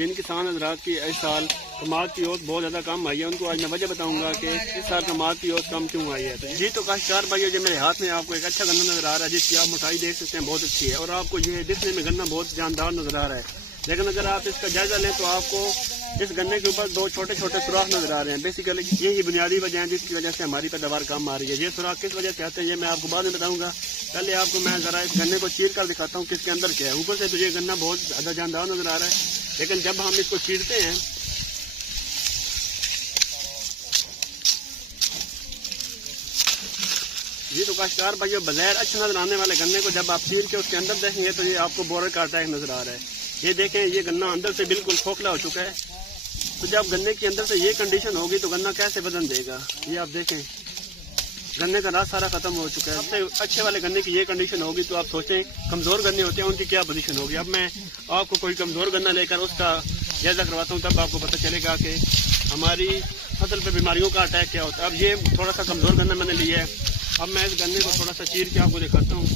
जिन किसान हज़रात की इस साल कमाद की औसत बहुत ज़्यादा कम आई है, उनको आज मैं वजह बताऊंगा कि इस साल कमाद की औसत कम क्यों आई है। जी तो काश्तकार भाइयों, जो मेरे हाथ में आपको एक अच्छा गन्ना नजर आ रहा है, जिसकी आप मोटाई देख सकते हैं बहुत अच्छी है, और आपको ये दिखने में गन्ना बहुत जानदार नजर आ रहा है। लेकिन अगर आप इसका जायजा लें तो आपको इस गन्ने के ऊपर दो छोटे छोटे सुराख नजर आ रहे हैं। बेसिकली यही बुनियादी वजह है जिसकी वजह से हमारी पैदावार कम आ रही है। ये सुराख किस वजह से आते हैं ये मैं आपको बाद में बताऊंगा। पहले आपको मैं जरा इस गन्ने को चीर कर दिखाता हूँ किसके अंदर क्या है। ऊपर से तो ये गन्ना बहुत ज्यादा जानदार नजर आ रहा है, लेकिन जब हम इसको चीरते हैं ये तो काश्तकार भाइयों, बगैर अच्छा नजर आने वाले गन्ने को जब आप चीर के उसके अंदर देखेंगे तो ये आपको बोरर का अटैक नजर आ रहा है। ये देखें, ये गन्ना अंदर से बिल्कुल खोखला हो चुका है। तो जब गन्ने के अंदर से ये कंडीशन होगी तो गन्ना कैसे वजन देगा। ये आप देखें, गन्ने का रस सारा खत्म हो चुका है। सबसे अच्छे वाले गन्ने की ये कंडीशन होगी तो आप सोचें कमजोर गन्ने होते हैं उनकी क्या पोजीशन होगी। अब मैं आपको कोई कमजोर गन्ना लेकर उसका जायजा करवाता हूँ, तब आपको पता चलेगा कि हमारी फसल पे बीमारियों का अटैक क्या होता है। अब ये थोड़ा सा कमजोर गन्ना मैंने लिया है। अब मैं इस गन्ने को थोड़ा सा चीर के आपको दिखाता हूँ।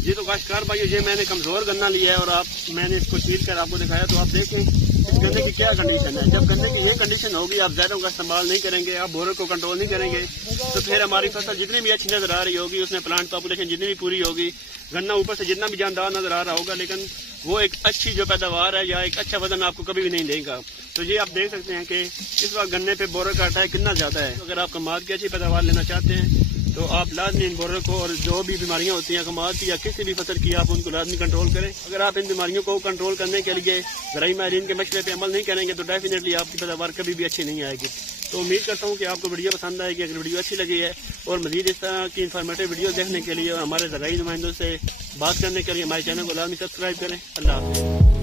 ये तो काश्तकार भाई, ये मैंने कमजोर गन्ना लिया है और मैंने इसको चीर कर आपको दिखाया। तो आप देखें इस गन्ने की क्या कंडीशन है। जब गन्ने की ये कंडीशन होगी, आप जहरों का इस्तेमाल नहीं करेंगे, आप बोरर को कंट्रोल नहीं करेंगे, तो फिर हमारी फसल जितनी भी अच्छी नजर आ रही होगी, उसमें प्लांट पॉपुलेशन जितनी भी पूरी होगी, गन्ना ऊपर से जितना भी जानदार नजर आ रहा होगा, लेकिन वो एक अच्छी जो पैदावार है या एक अच्छा वजन आपको कभी भी नहीं देगा। तो ये आप देख सकते हैं कि इस वक्त गन्ने पे बोरर का अटैक कितना ज्यादा है। अगर आप कमाद की अच्छी पैदावार लेना चाहते हैं तो आप लाजमी इन बोरर को, और जो भी बीमारियां होती हैं कमाद की या किसी भी फसल की, आप उनको लाजमी कंट्रोल करें। अगर आप इन बीमारियों को कंट्रोल करने के लिए ज़राई माहिरीन के मशवरे पे अमल नहीं करेंगे तो डेफिनेटली आपकी पैदावार कभी भी अच्छी नहीं आएगी। तो उम्मीद करता हूँ कि आपको वीडियो पसंद आएगी। अगर वीडियो अच्छी लगी है और मजीद इस तरह की इन्फॉर्मेटिव वीडियो देखने के लिए और हमारे ज़राई नुमाइंदों से बात करने के लिए हमारे चैनल को लाजमी सब्सक्राइब करें। अल्लाह हाफ़िज़।